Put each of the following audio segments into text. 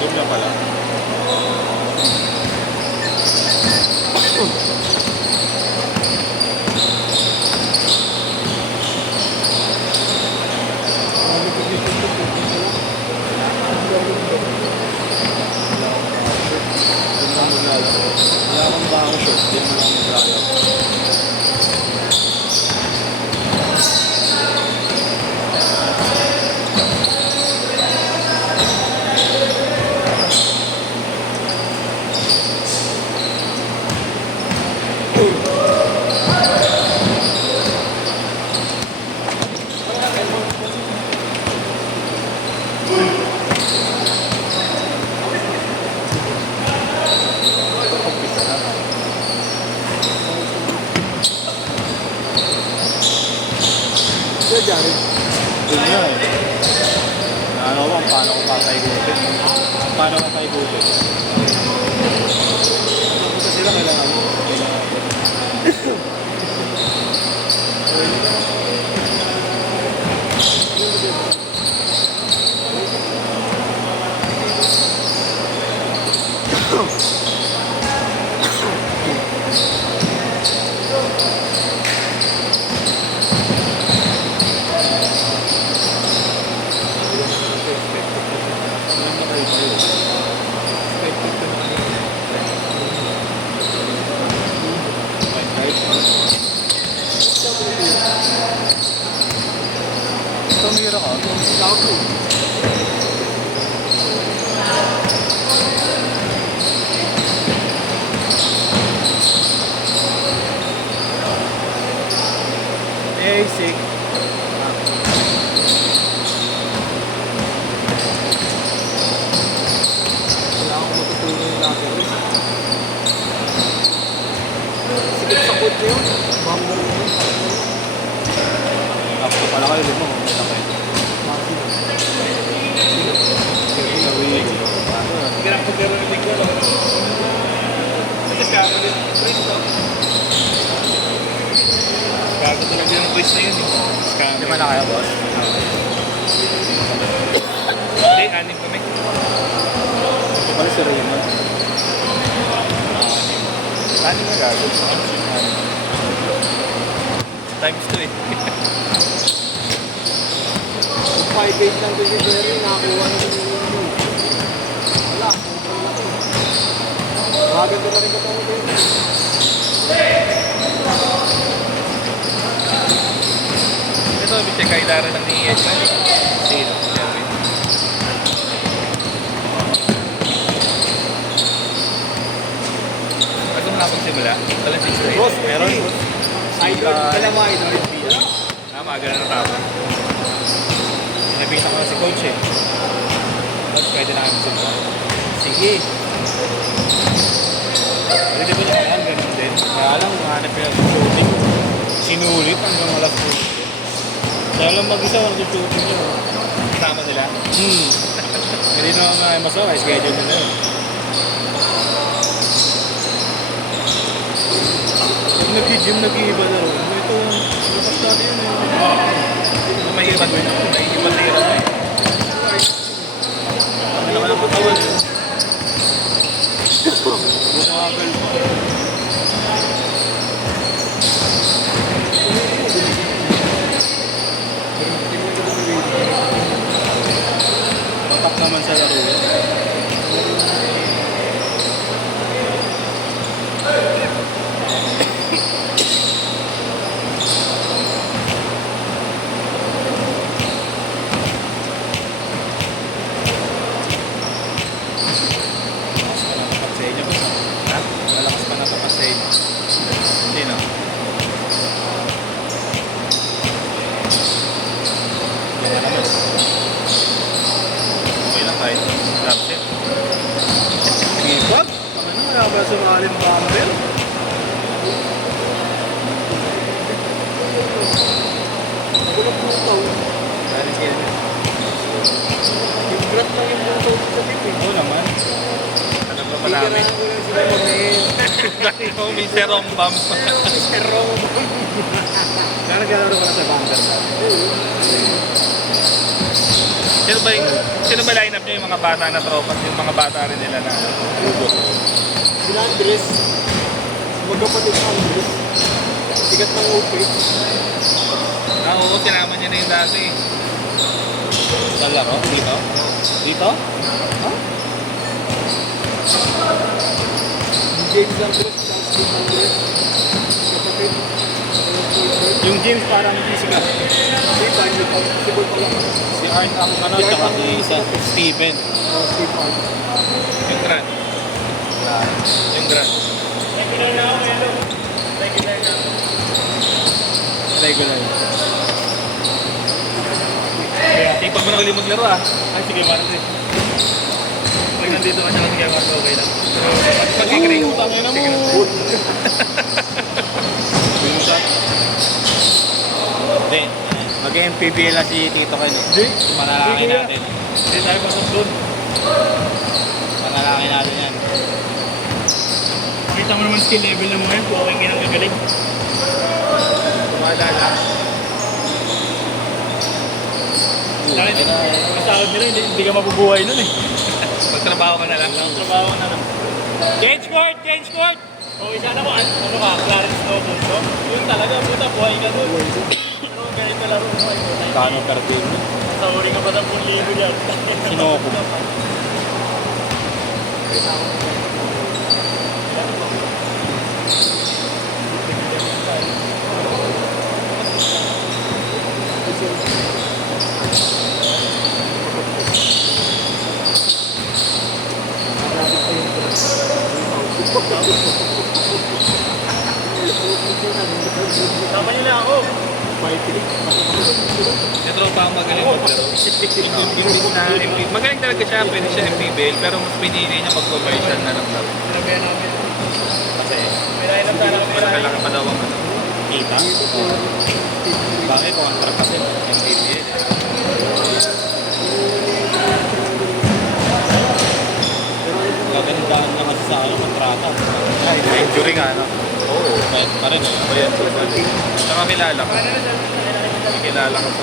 Game lang pala. Wala akong bako shot. Game mo lang maglalaro. Jared. Yun nga eh. Ano ko bang paano ko papaigutin? Paano ko paigutin? Kasi sila kailangan mo. Tumira ka? Basic. Wala akong matutunan yung lahat. Sikip sa food na yun. Bamboo na yun. After pala kayo, di mo. May lakay. Gawin. Hirap ko pero hindi ko. Kasi kaya din ang twist to. Bago talaga yung twist na yun. Di ba na kaya, boss? Hindi, anim kami. Ito pala si Raymond. Ano na gagawin? Times 2 eh. Kung 5-8 lang din si Jerry, nakakuha na din yung wala, sobrang laki. Maganda na rin ito mo din. Ito, bitin kaidara ng ni Edman. Zero. Jerwin. Bago mo nakapagsimula? Alas 6 na yun. Boss, Meron. idol, kailan mo idol? Maaga na natapos. Nabita ko na si coach eh. Coach, pwede na kami simula. Sige. Pwede ba naman yan? Ganun din. Kaya lang, hanap yung shooting. Sinulit hanggang alas 4. Kaya lang mag-isa, walang shooting yun. Tama sila. Hindi naman nga yung masawa, schedule nila yun. Pag nag-gym, nag-iiba na rin. Ito, lupas natin yun eh. May iba doon. May iba tira na eh. Ano naman ang katawan eh. Bumagal pa. Patak naman sa laro yun. Malakas pa natapas sa inyo. Hindi no? Kaya naman. Okay lang kahit drop set. Ipag? Ano na, wala ba sa mahaling bumper? Nagulat mo ito. Dahil sila na. Yung grab lang yung mga tawag sa tip eh. Oo naman. Ano ba Hindi pa ka namin? na ko lang sila mag-ain. Dahil ko Mr. Rombam. Pero, Kaya naglalaro ka na sa bumper. Pero Sino ba line-up niyo yung mga bata na tropa? Yung mga bata rin nila na ubos? Sila Andres. Magkapatid ng Andres. Sikat ng OP. Oo, sinama niya na yung dati. Saan laro? Dito? Dito? James Andres. Steve Andres. Kapatid. Yung James parang hindi sikat. Hindi ba? Hindi pa. Sibol pa lang. Si Art ang ano, Si Art tsaka ang- si Steven. Steve Andres. Yung Grant. Yung Grant. Regular. Di pag mo na ulit maglaro ah. Ay, sige, Martin. Pag nandito ka siya kasi kaya Marco, okay lang. Pag mag-grade mo, Tangina mo. Hindi. Mag-MPBL na si Tito Ken. Hindi. Panalangin Hindi, natin. hindi tayo pasok doon. Panalangin natin yan. Kita mo naman skill level ng mga yun, kung okay ng gagaling. Tumalala. Dahil masahod nila, hindi ka mabubuhay nun eh. Magtrabaho ka na lang. Trabaho na lang. Change court! Change court! O isa na mo, ano ka, Clarence Snowball ko? Yun talaga, puta, buhay ka doon. Pero ganito laro mo, ay puta. Kano per team? Sa uri ka pa 10,000 yan. Sinoko. Tama niyo na ako. Yung tropa ang magaling maglaro. Imbis na MP. Magaling talaga siya, pwede siya MPBL, pero mas pinili niya mag-commercial na lang daw. Kasi malaki pa daw ang ano. Kita? Bakit? Contract kasi. MPBL. Gagandahan na kasi sa akin kontrata. Ay, injury nga, no? Oo. Kahit pa rin. O yan, so bali. Saka kilala ka. Kilala ka sa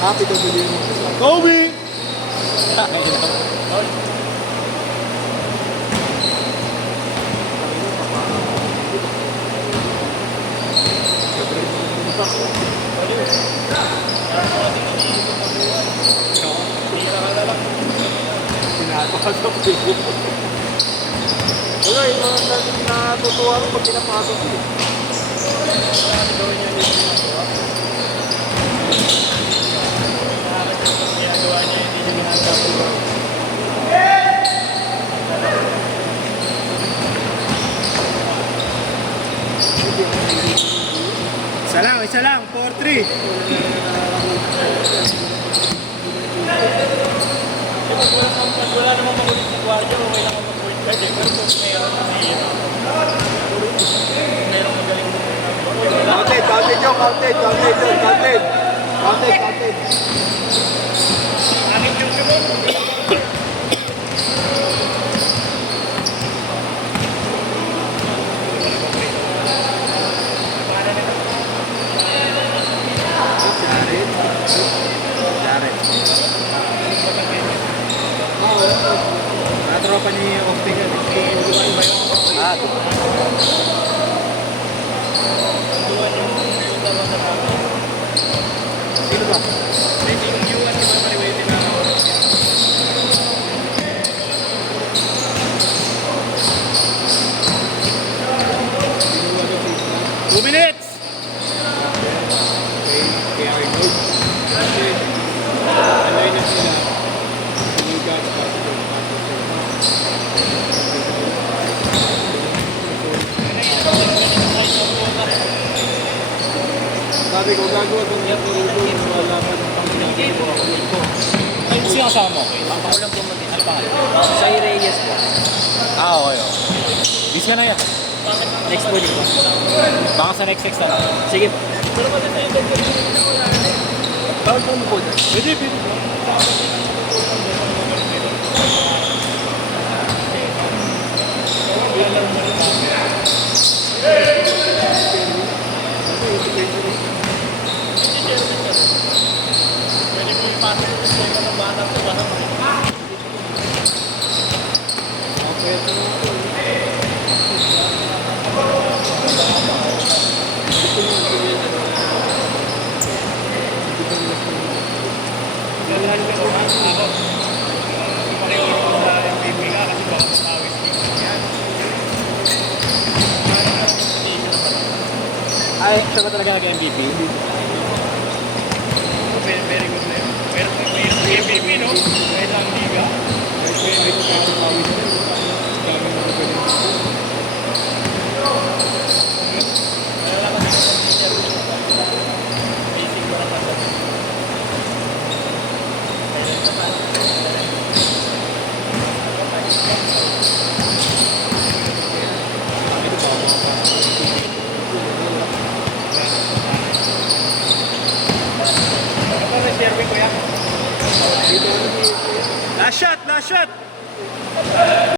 Happy to believe mo. Kobe! Pinapasok din. Wala, yung mga natutuwa ko pag pinapasok din. Isa lang, 4-3. Wala namang makulit na gwardiya, okay lang ang mag-point guard eh. Pero kung meron meron magaling Counted yun, counted. Aning yung mo. Tropa ni Optical. Ah, Sino ba? Hindi yung at iba maliwede na ako. 2 minutes! Kaya Arnold. Kasi, ano yun na sila, sinigat, sabi ko, gagawa kong ito, wala pa ng panginabi ko ako nito. Ay, sino kasama mo? Ako lang po mag-isa. Ano pangalan? Say Reyes po. Okay. Bis ka na yan. Next po dito. Baka sa next na lang. Sige po. Bawal po mo po doon. Pwede. Okay, ito na ito. Ay, siya ba talaga nag-MVP? Very good na yun. Pero MVP, no? May lang liga. Kahit ito kasi pawis na rin. Dami na ito pwede. Last shot!